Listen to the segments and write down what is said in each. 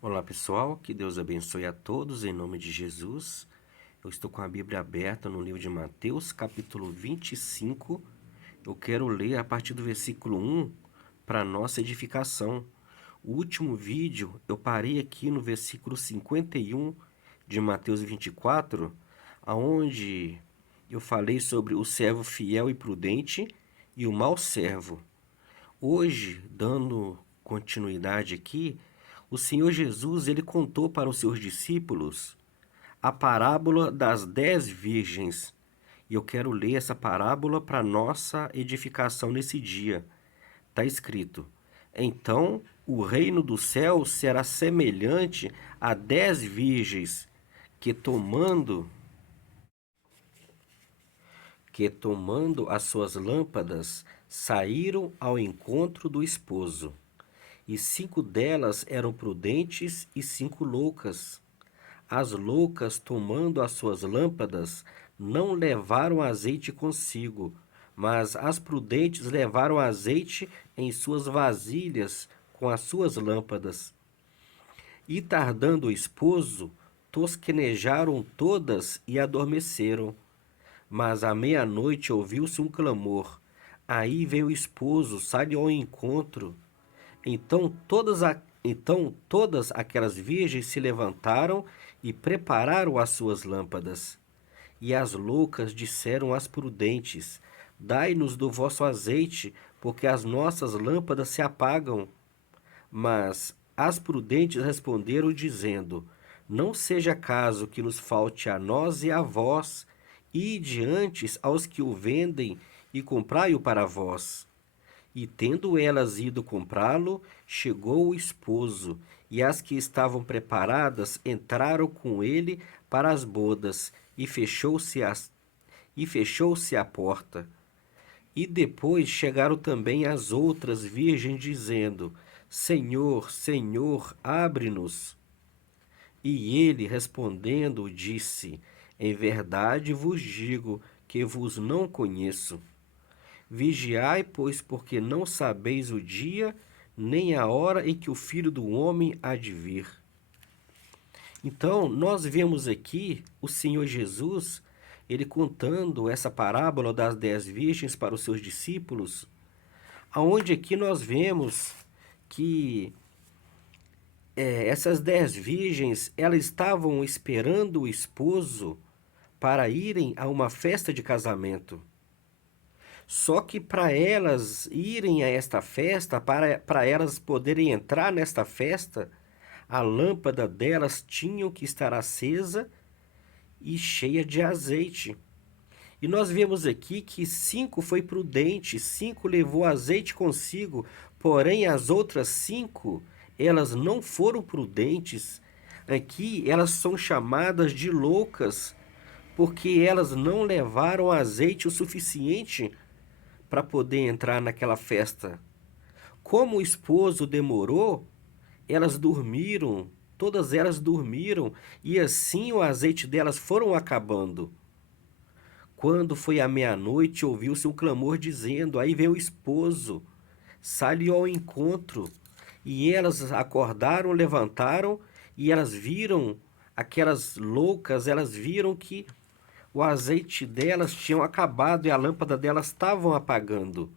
Olá pessoal, que Deus abençoe a todos em nome de Jesus. Eu estou com a Bíblia aberta no livro de Mateus, capítulo 25. Eu quero ler a partir do versículo 1 para nossa edificação. O último vídeo eu parei aqui no versículo 51 de Mateus 24, aonde eu falei sobre o servo fiel e prudente e o mau servo. Hoje, dando continuidade aqui, o Senhor Jesus ele contou para os seus discípulos a parábola das 10 virgens. E eu quero ler essa parábola para nossa edificação nesse dia. Está escrito: Então o reino do céu será semelhante a 10 virgens que tomando as suas lâmpadas saíram ao encontro do esposo. E 5 delas eram prudentes e 5 loucas. As loucas, tomando as suas lâmpadas, não levaram azeite consigo, mas as prudentes levaram azeite em suas vasilhas com as suas lâmpadas. E tardando o esposo, tosquenejaram todas e adormeceram. Mas à meia-noite ouviu-se um clamor. Aí veio o esposo, saiu ao encontro. Então todas aquelas virgens se levantaram e prepararam as suas lâmpadas. E as loucas disseram às prudentes: Dai-nos do vosso azeite, porque as nossas lâmpadas se apagam. Mas as prudentes responderam, dizendo: Não seja caso que nos falte a nós e a vós, ide antes aos que o vendem e comprai-o para vós. E tendo elas ido comprá-lo, chegou o esposo, e as que estavam preparadas entraram com ele para as bodas, e fechou-se a porta. E depois chegaram também as outras virgens, dizendo: Senhor, Senhor, abre-nos. E ele, respondendo, disse: Em verdade vos digo que vos não conheço. Vigiai, pois, porque não sabeis o dia, nem a hora em que o Filho do Homem há de vir. Então, nós vemos aqui o Senhor Jesus, ele contando essa parábola das 10 virgens para os seus discípulos, aonde aqui nós vemos que essas 10 virgens, elas estavam esperando o esposo para irem a uma festa de casamento. Só que para elas irem a esta festa, para elas poderem entrar nesta festa, a lâmpada delas tinham que estar acesa e cheia de azeite. E nós vemos aqui que 5 foi prudente, 5 levou azeite consigo, porém as outras 5, elas não foram prudentes. Aqui elas são chamadas de loucas, porque elas não levaram azeite o suficiente para poder entrar naquela festa. Como o esposo demorou, elas dormiram, todas elas dormiram, e assim o azeite delas foram acabando. Quando foi à meia-noite, ouviu-se um clamor dizendo: Aí veio o esposo, saiu ao encontro. E elas acordaram, levantaram, e elas viram, aquelas loucas, elas viram que o azeite delas tinha acabado e a lâmpada delas estavam apagando.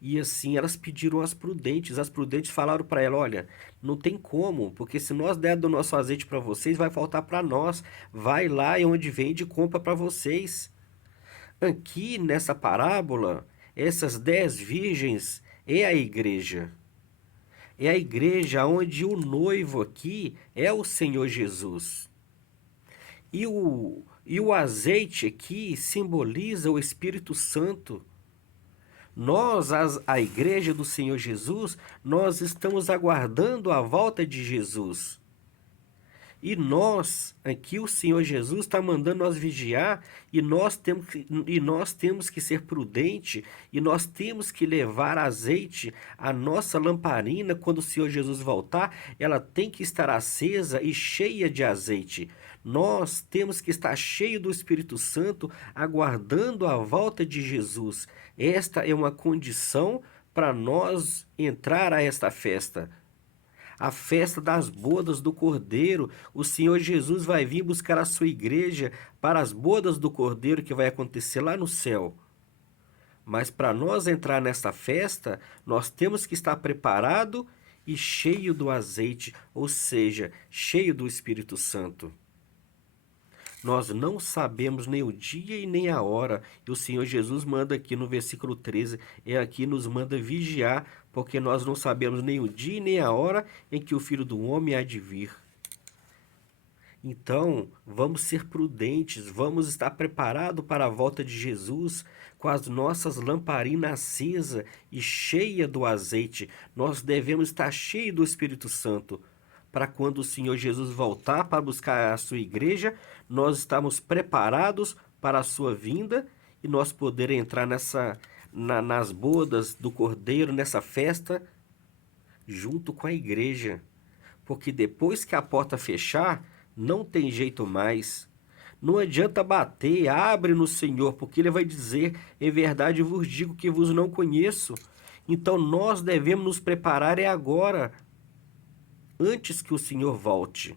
E assim elas pediram às prudentes. As prudentes falaram para ela: Olha, não tem como, porque se nós der do nosso azeite para vocês, vai faltar para nós. Vai lá e onde vende, compra para vocês. Aqui nessa parábola, essas 10 virgens é a igreja. É a igreja onde o noivo aqui é o Senhor Jesus. E o azeite aqui simboliza o Espírito Santo. Nós, a igreja do Senhor Jesus, nós estamos aguardando a volta de Jesus. E nós, aqui o Senhor Jesus está mandando nós vigiar, e nós temos que ser prudente, e nós temos que levar azeite. A nossa lamparina, quando o Senhor Jesus voltar, ela tem que estar acesa e cheia de azeite. Nós temos que estar cheio do Espírito Santo, aguardando a volta de Jesus. Esta é uma condição para nós entrar a esta festa. a festa das bodas do Cordeiro. O Senhor Jesus vai vir buscar a sua igreja para as bodas do Cordeiro que vai acontecer lá no céu. Mas para nós entrar nessa festa, nós temos que estar preparado e cheio do azeite, ou seja, cheio do Espírito Santo. Nós não sabemos nem o dia e nem a hora. E o Senhor Jesus manda aqui no versículo 13, aqui nos manda vigiar, porque nós não sabemos nem o dia e nem a hora em que o Filho do Homem há de vir. Então, vamos ser prudentes, vamos estar preparados para a volta de Jesus com as nossas lamparinas acesas e cheia do azeite. Nós devemos estar cheios do Espírito Santo, para quando o Senhor Jesus voltar para buscar a sua igreja, nós estamos preparados para a sua vinda e nós poder entrar nas bodas do Cordeiro, nessa festa, junto com a igreja. Porque depois que a porta fechar, não tem jeito mais. Não adianta bater, abre no Senhor, porque Ele vai dizer, em verdade vos digo que vos não conheço. Então nós devemos nos preparar agora, antes que o Senhor volte.